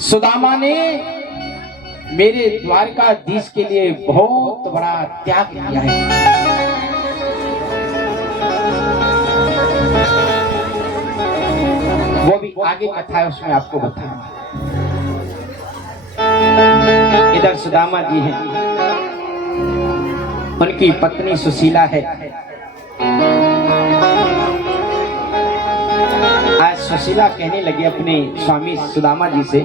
सुदामा ने मेरे द्वारकाधीश के लिए बहुत बड़ा त्याग किया है। वो भी आगे कथा है, उसमें आपको बताऊंगा। इधर सुदामा जी हैं, उनकी पत्नी सुशीला है। आज सुशीला कहने लगी अपने स्वामी सुदामा जी से,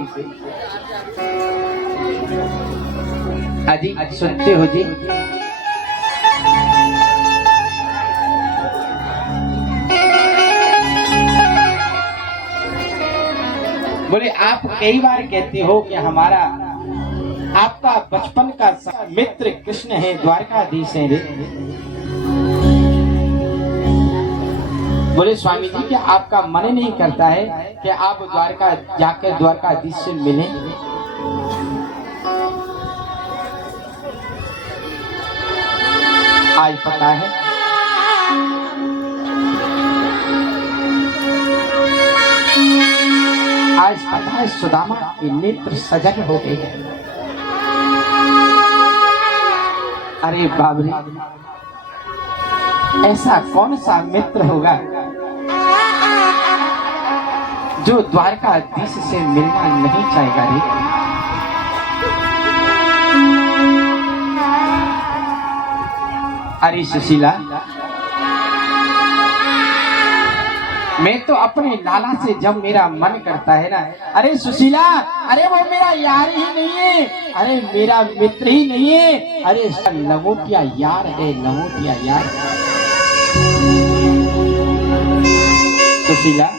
अजी सुनते हो जी, बोले आप कई बार कहते हो कि हमारा आपका बचपन का मित्र कृष्ण है, द्वारकाधीश है रे। बोले स्वामी जी, क्या आपका मन नहीं करता है कि आप द्वारका जाकर द्वारकाधीश से मिलें? आज पता है सुदामा के नेत्र सजग हो गए। अरे बाबरे, ऐसा कौन सा मित्र होगा जो द्वारकाधीश से मिलना नहीं चाहेगा रे? अरे सुशीला, मैं तो अपने लाला से जब मेरा मन करता है ना, अरे सुशीला, अरे वो मेरा यार ही नहीं है, अरे मेरा मित्र ही नहीं है, अरे लंगोटिया यार है, लंगोटिया यार। सुशीला,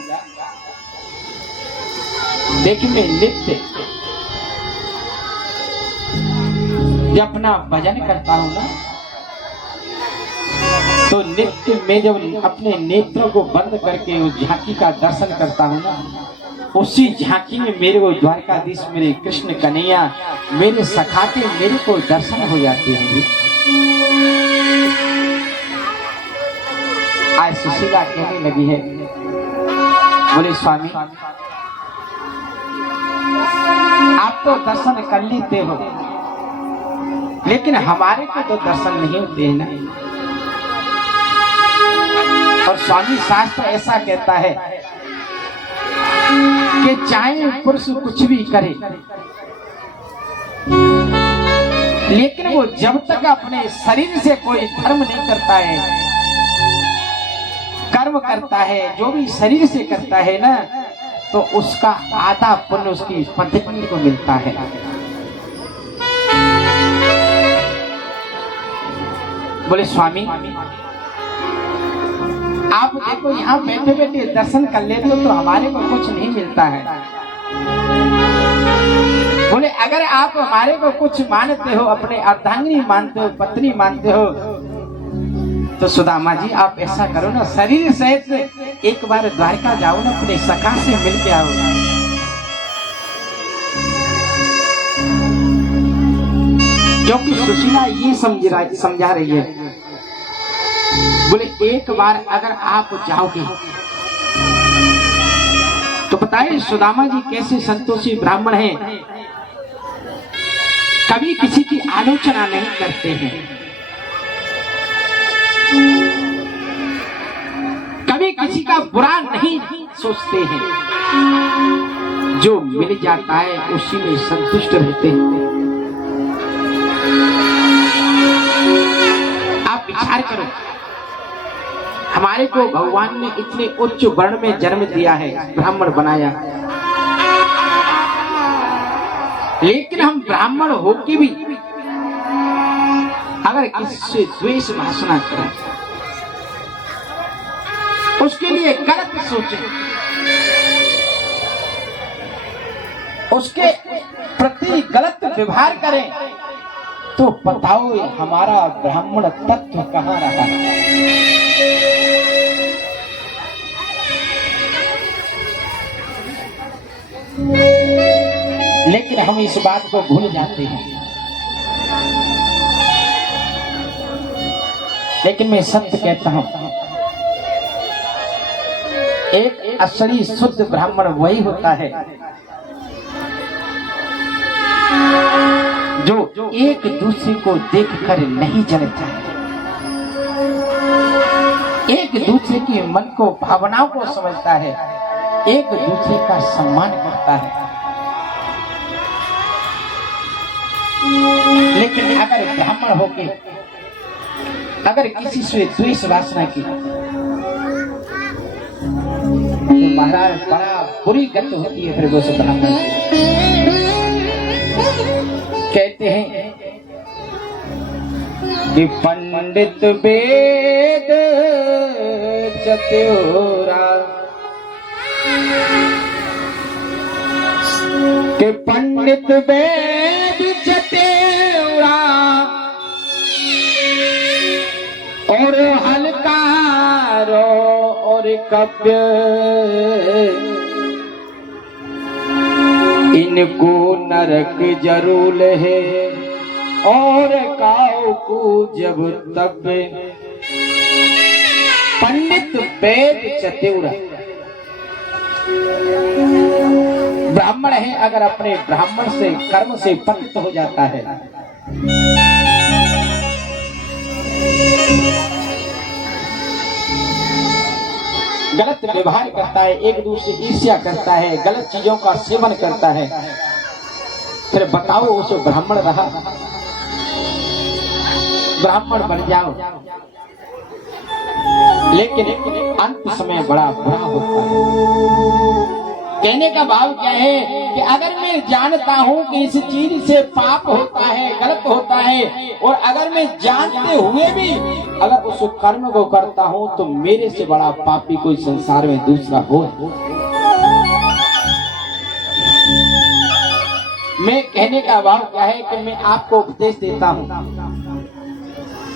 देखिए मैं नित्य जब अपना भजन करता हूँ ना, तो नित्य में जब अपने नेत्रों को बंद करके उस झांकी का दर्शन करता हूँ ना, उसी झांकी में मेरे को द्वारकाधीश, मेरे कृष्ण कन्हैया, मेरे सखा के मेरे को दर्शन हो जाते हैं। आज सुशीला कहने लगी है, बोले स्वामी आप तो दर्शन कर लेते हो, लेकिन हमारे को तो दर्शन नहीं होते हैं ना। और स्वामी शास्त्र ऐसा कहता है कि चाहे पुरुष कुछ भी करे, लेकिन वो जब तक अपने शरीर से कोई धर्म नहीं करता है, कर्म करता है, जो भी शरीर से करता है ना, तो उसका आधा पुण्य उसकी पत्नी को मिलता है। बोले स्वामी आप देखो यहाँ बैठे बैठे दर्शन कर लेते हो तो हमारे को कुछ नहीं मिलता है। बोले अगर आप हमारे को कुछ मानते हो, अपने अर्धांगिनी मानते हो, पत्नी मानते हो, तो सुदामा जी आप ऐसा करो ना, शरीर सहित एक बार द्वारका जाओ ना, अपने सखा से मिल के आओ। क्योंकि सुशीला ये समझा रही है, बोले एक बार अगर आप जाओगे तो बताइए सुदामा जी कैसे संतोषी ब्राह्मण हैं, कभी किसी की आलोचना नहीं करते हैं, कभी किसी का बुरा नहीं सोचते हैं, जो मिल जाता है उसी में संतुष्ट रहते हैं। आप विचार करो, हमारे को भगवान ने इतने उच्च वर्ण में जन्म दिया है, ब्राह्मण बनाया, लेकिन हम ब्राह्मण होके भी अगर किसी से द्वेष भाषण करें, उसके लिए गलत सोचें, उसके प्रति गलत व्यवहार करें, तो बताओ हमारा ब्राह्मण तत्व कहाँ रहा? लेकिन हम इस बात को भूल जाते हैं। लेकिन मैं सत्य कहता हूं, एक असली शुद्ध ब्राह्मण वही होता है जो एक दूसरे को देखकर नहीं जलता है, एक दूसरे के मन को, भावनाओं को समझता है, एक दूसरे का सम्मान करता है। लेकिन अगर ब्राह्मण होके अगर किसी से द्वेष वासना की तो महाराज बड़ा बुरी गति होती है। फिर वो सब ब्राह्मण कहते हैं कि पंडित वेद चतुरा, कि पंडित वेद चतुरा और हलकारो और कव्य, इनको नरक जरूर है और काऊ को जब तब। पंडित वेद चतुर ब्राह्मण है, अगर अपने ब्राह्मण से कर्म से पतित हो जाता है, गलत व्यवहार करता है, एक दूसरे ईर्ष्या करता है, गलत चीजों का सेवन करता है, फिर बताओ उस ब्राह्मण रहा, ब्राह्मण बन जाओ, लेकिन अंत समय बड़ा बुरा होता है। कहने का भाव क्या है कि अगर मैं जानता हूं कि इस चीज से पाप होता है, गलत होता है, और अगर मैं जानते हुए भी अगर उस कर्म को करता हूं तो मेरे से बड़ा पापी कोई संसार में दूसरा हो। मैं कहने का भाव क्या है कि मैं आपको उपदेश देता हूं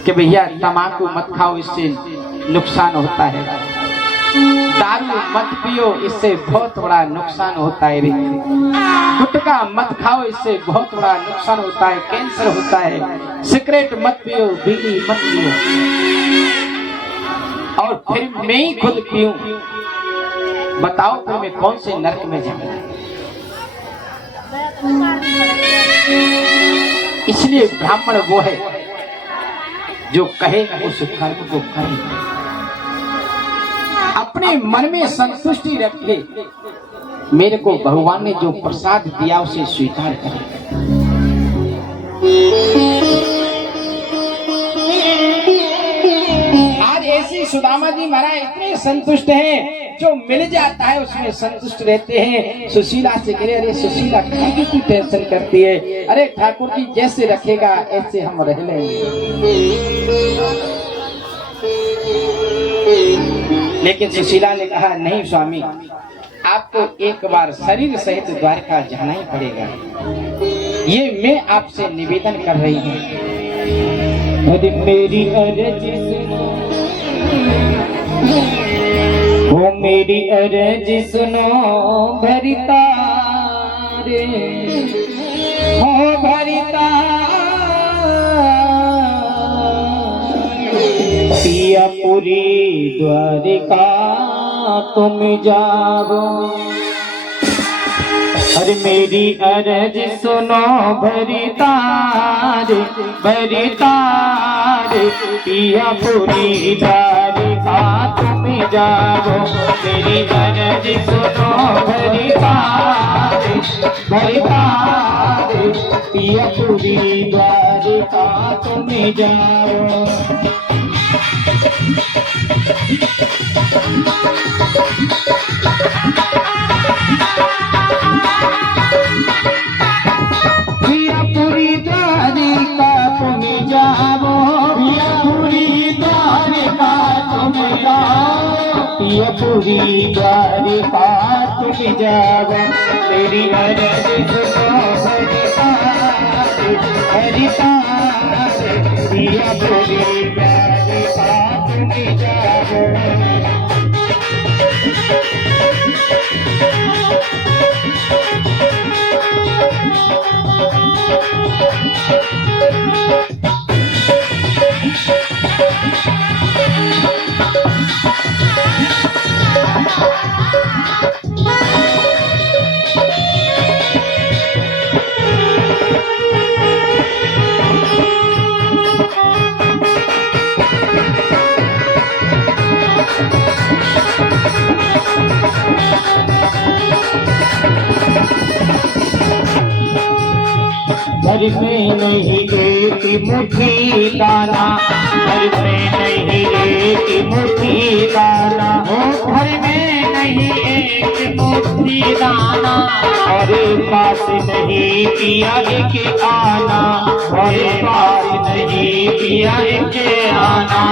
कि भैया तम्बाकू मत खाओ, इससे नुकसान होता है, दारू मत पियो, इससे बहुत बड़ा नुकसान होता है, गुटखा मत खाओ, इससे बहुत बड़ा नुकसान होता है, कैंसर होता है, सिगरेट मत पियो, बीड़ी मत पियो, और फिर मैं ही खुद पीऊं, बताओ फिर मैं कौन से नरक में जाऊंगा। इसलिए ब्राह्मण वो है जो कहेगा उस कर्म को करे, अपने मन में संतुष्टि रखे, मेरे को भगवान ने जो प्रसाद दिया उसे स्वीकार करे। आज ऐसे सुदामा जी महाराज इतने संतुष्ट हैं, जो मिल जाता है उसमें संतुष्ट रहते हैं। सुशीला से कह रहे, अरे सुशीला क्या की टेंशन करती है, अरे ठाकुर जी जैसे रखेगा ऐसे हम रह लेंगे। लेकिन सुशीला ने कहा, नहीं स्वामी, आपको एक बार शरीर सहित द्वारका जाना ही पड़ेगा, ये मैं आपसे निवेदन कर रही हूँ। अरे मेरी अर्ज सुनो, वो मेरी अर्ज सुनो भरिता रे, हो भरिता पियापुरी द्वारिका तुम जाओ। अरे मेरी अर्ज सुनो भरिता रे, भरिता रे, पियापुरी द्वारिका तुम जाओ। मेरी अर्ज सुनो भरिता रे, भरिता रे, पियापुरी द्वारिका तुम जाओ। पियापुरी द्वारिका तुम जाओ, पियापुरी द्वारिका तुम जाओ, पियापुरी द्वारिका तुम जाओ। मेरी अर्ज सुनो भरिता रे, भरिता रे, पियापुरी द्वारिका तुम जाओ। घर में नहीं देती मुट्ठी दाना, घर में नहीं देती मुट्ठी दाना, घर में नहीं एक मुट्ठी दाना, और पास नहीं पिया एक आना, और पास नहीं पिया एक आना,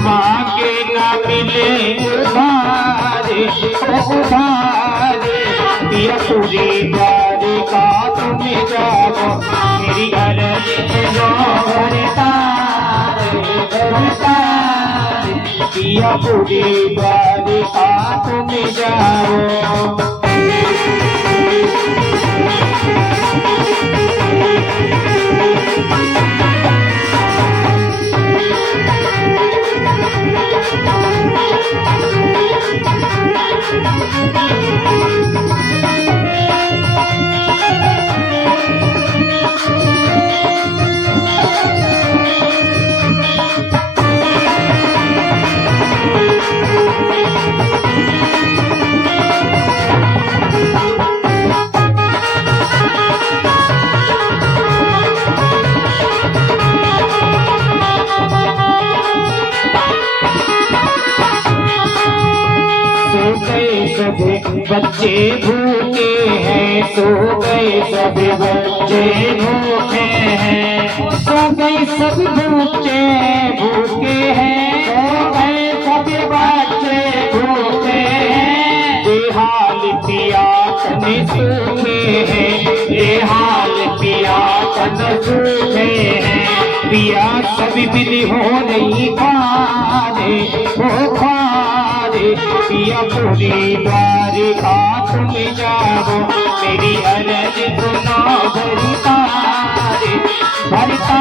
मांगे ना मिले उधारे उधारे, पिया पूरी बारी का तुम्हें जाओ, मेरी अर्ज सुनो भरता पिया पूरी बारी का तुम्हें जाओ। सभी बच्चे भूखे हैं, सो गए सभी बच्चे भूखे हैं, सो गए सभी बच्चे भूखे हैं, सो गए सभी बच्चे भूखे हैं, बेहाल पिया तन सूखे हैं, बेहाल पिया तन सूखे हैं, पिया सभी मिली हो रही खाने हो खाने, पिया पूरी बारी का तुम जाओ, मेरी अर्ज सुनो भरता भरता,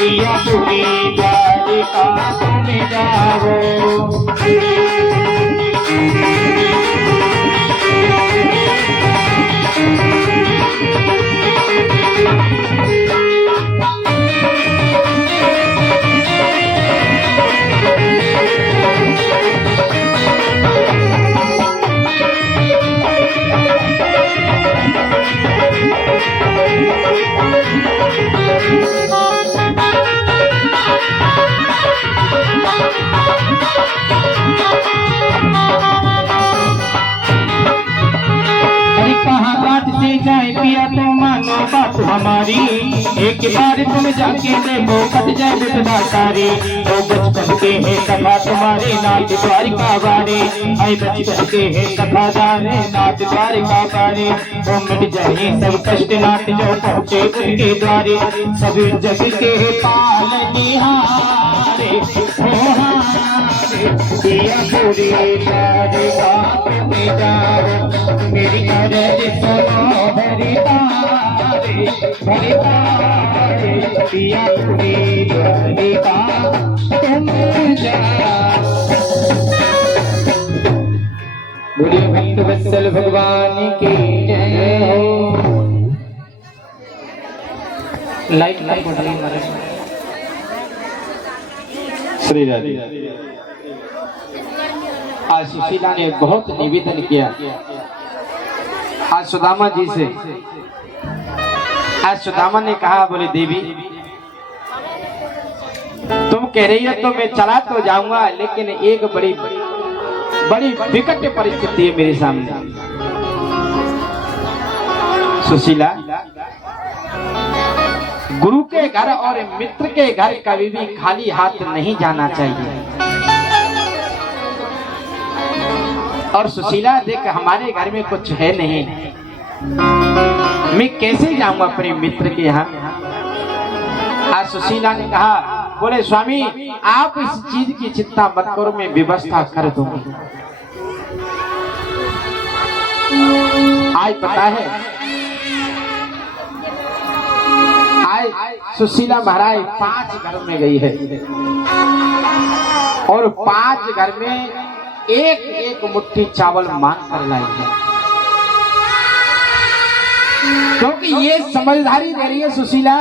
पिया पूरी बारी का तुम जाओ। जाए पिया तो मानो बात हमारी, एक बार तुम जाके देखो कट जाए बिपदा सारी, तो बचपन के है सखा तुम्हारे नाथ द्वारिका बारे, आए बचपन के है सखा जाने नाथ द्वारिका बारे, तो मिट जाए सब कष्ट नाथ जो पहुँचे उनके द्वारे, सब जग के पालनिहारे पिया पूरी बारिका तुम जाओ, मेरी अर्ज सुनो भरता पिया पूरी बारिका तुम जाओ। बोलिए भक्त वत्सल भगवान की जय हो। Light light Shri Radhe. आज सुशीला ने बहुत निवेदन किया आज सुदामा जी से। आज सुदामा ने कहा, बोले देवी तुम कह रही हो तो मैं चला तो जाऊंगा, लेकिन एक बड़ी विकट परिस्थिति है मेरे सामने। सुशीला, गुरु के घर और मित्र के घर कभी भी खाली हाथ नहीं जाना चाहिए। और सुशीला देख, हमारे घर में कुछ है नहीं, मैं कैसे जाऊंगा अपने मित्र के यहाँ। आज सुशीला ने कहा, बोले स्वामी आप इस चीज की चिंता मत करो, मैं व्यवस्था कर दूंगी। आज पता है, आज सुशीला महाराज 5 घर में गई है और 5 घर में एक एक मुट्ठी चावल मांग कर लाई है, क्योंकि ये समझदारी दे रही है सुशीला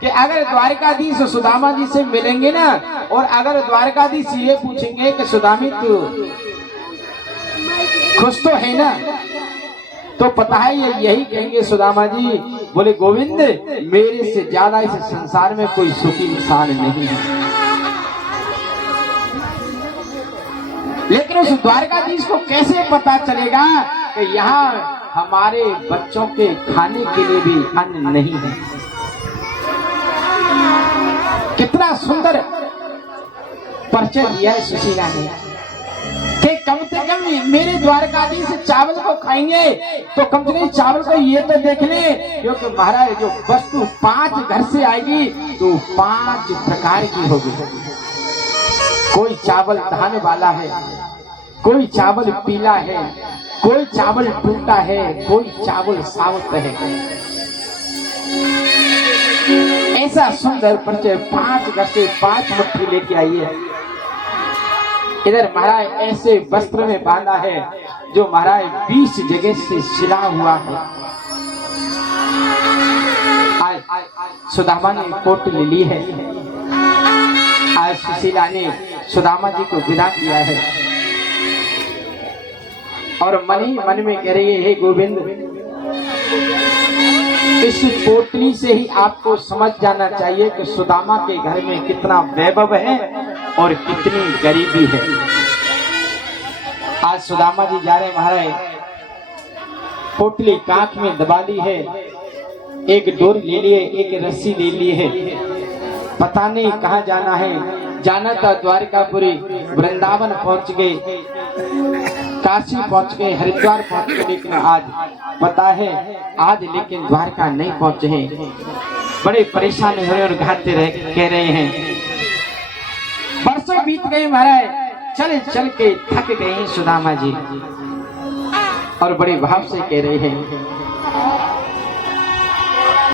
कि अगर द्वारकाधीश सुदामा जी से मिलेंगे ना, और अगर द्वारकाधीश ये पूछेंगे कि सुदामी तू खुश तो है ना? तो पता है ये यही कहेंगे सुदामा जी, बोले गोविंद मेरे से ज्यादा इस संसार में कोई सुखी इंसान नहीं है। लेकिन उस द्वारकाधीश को कैसे पता चलेगा कि यहाँ हमारे बच्चों के खाने के लिए भी अन्न नहीं है? कितना सुंदर परिचय दिया है सुशीला ने कि कम से कम मेरे द्वारकाधीश चावल को खाएंगे तो कम से कम चावल को ये तो देख ले, क्योंकि महाराज जो वस्तु 5 घर से आएगी तो 5 प्रकार की होगी। कोई चावल धान वाला है, कोई चावल पीला है, कोई चावल टूटा है, कोई चावल सावत है। ऐसा सुंदर परिचय 5 घर से 5 मुट्ठी लेके आई है। इधर महाराज ऐसे वस्त्र में बांधा है जो महाराज 20 जगह से सिला हुआ है। आज सुदामा ने कोट ले ली है। आज सुशीला ने सुदामा जी को विदा किया है और मन ही मन में कह रही है, गोविंद इस पोटली से ही आपको समझ जाना चाहिए कि सुदामा के घर में कितना वैभव है और कितनी गरीबी है। आज सुदामा जी जा रहे महाराज, पोटली कांख में दबा ली है, एक डोर ले लिए, एक रस्सी ले ली है, पता नहीं कहाँ जाना है। जाना था द्वारकापुरी, वृंदावन पहुंच गए, काशी पहुंच गए, हरिद्वार पहुंच गए, लेकिन आज पता है आज लेकिन द्वारका नहीं पहुंचे हैं। बड़े परेशान हो रहे और घाते कह रहे हैं। बरसों बीत गए महाराज, चल चल के थक गए सुदामा जी और बड़े भाव से कह रहे हैं,